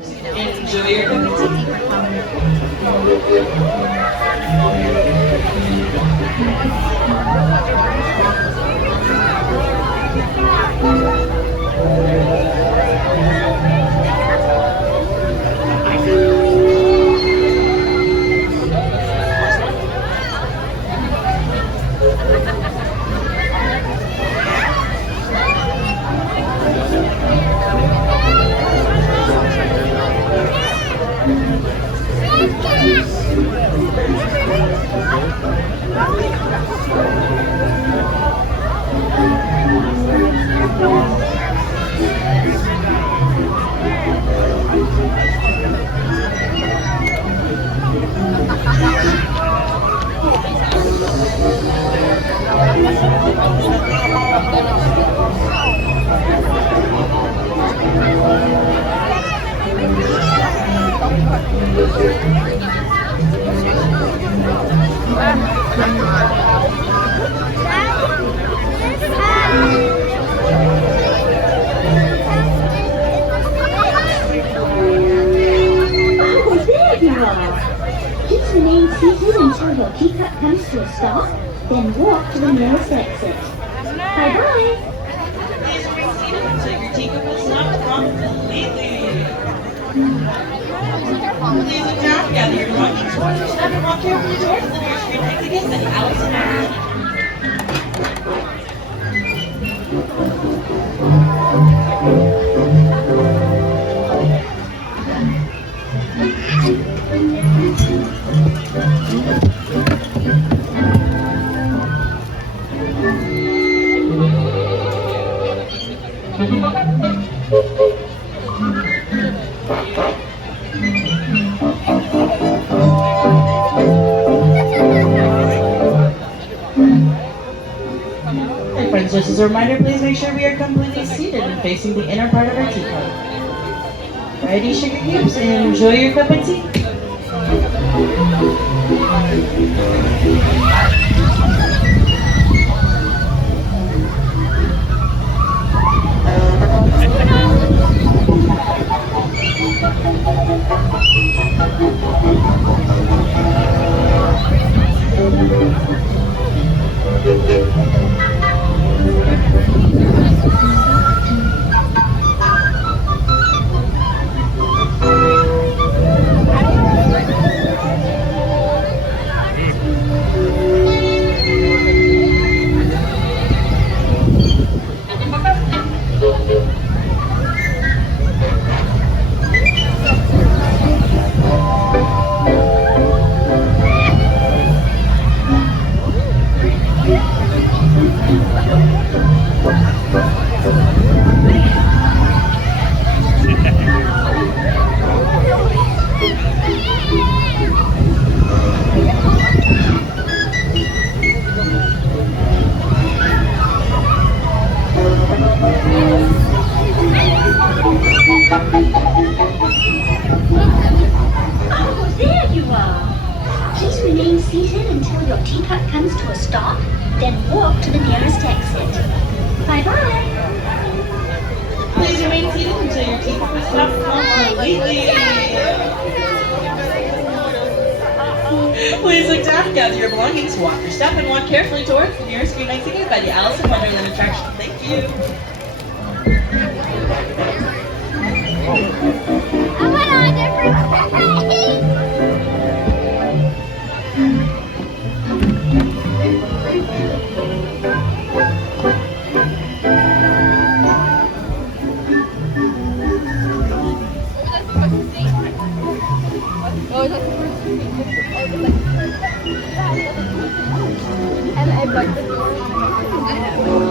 Enjoy your Oh, there you are. Just remain seated until your teacup comes to a stop, then walk to the nearest exit. Bye-bye. Please remain seated until your teacup has stopped completely. Please look down, gather your belongings, watch your step, and walk carefully towards the nearest green exit gate that Allison has. And friends, just as a reminder, please make sure we are completely seated and facing the inner part of our teacup. Ready, sugar cubes, and enjoy your cup of tea. Oh, there you are. Please remain seated until your teacup comes to a stop, then walk to the nearest exit. Bye-bye. Please remain seated until your teacup has stopped completely. Please look down, gather your belongings, watch your step, and walk carefully towards the nearest green exit gate by the Alice in Wonderland attraction. Thank you. I went on a different way. Oh, that's the first thing. And I blocked the door.